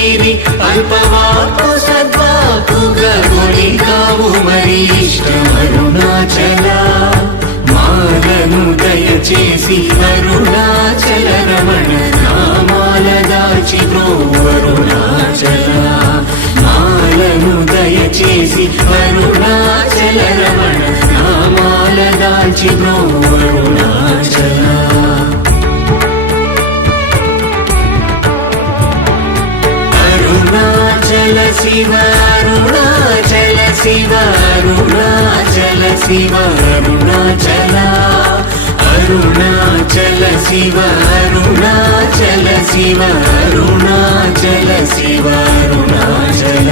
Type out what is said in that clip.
మీరి అల్పవాకు సద్వాకుగా కొనిగావు మరి ఇష్టమరుణాచల మాలను దయచేసి అరుణాచల రమణ నామాల దాచి అరుణాచల మాలను దయచేసి అరుణాచల రమణ నామాల దాచి అరుణాచల అరుణాచల శివ అరుణాచల శివ అరుణాచల శివ అరుణాచల అరుణాచల శివ అరుణాచల శివ అరుణాచల శివ అరుణాచల